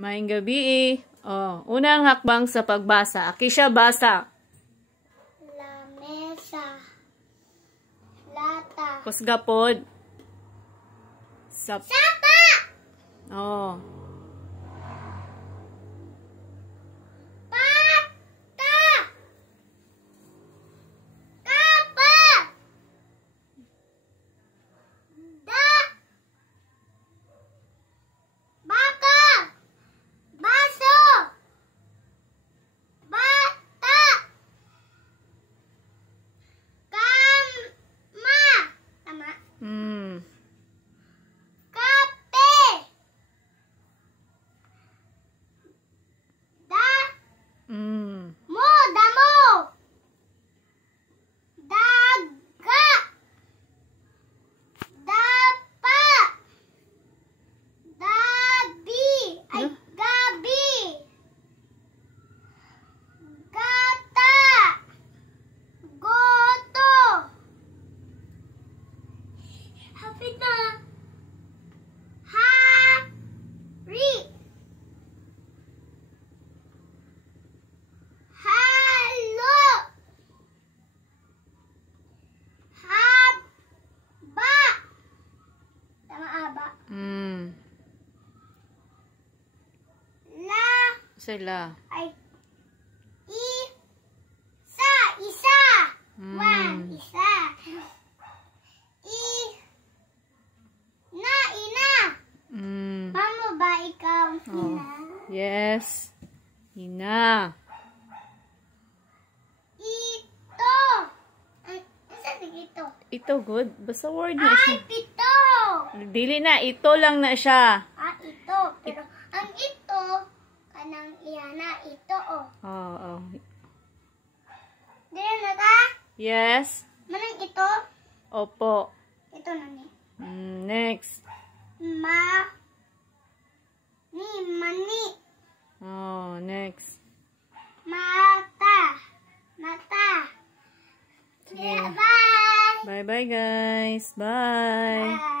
Maayong gabi. Oh, unang hakbang sa pagbasa. Akisha, basa. Lamesa. Lata. Kusgapod. Sapa! Oh. Pata! Kapa! Da! Baka! Baso! Bata! Kama! Tama? Kape! Mo! Damo! Daga! Dapa! Dabi! Ay, gabi! Gata! Goto! Hapit na! Hari! Halo! Haba! Tama aba. La! Sila. Ay, isa! Isa! One, isa. Ina! Mamo ba ikaw? Oh. Ina? Yes. Hina. Ito! Ay, saan ito? Ito good. Basta word na Ay, siya. pito! Dili na. Ito lang na siya. Ito. Pero, ang ito, kanang ihana, ito, oh. Oh, oh. Dili na ka? Yes. Manang ito? Opo. Ito na ni. Next. Mani. Oh, next. Mata. Sige. Bye. Bye-bye, guys. Bye. Bye.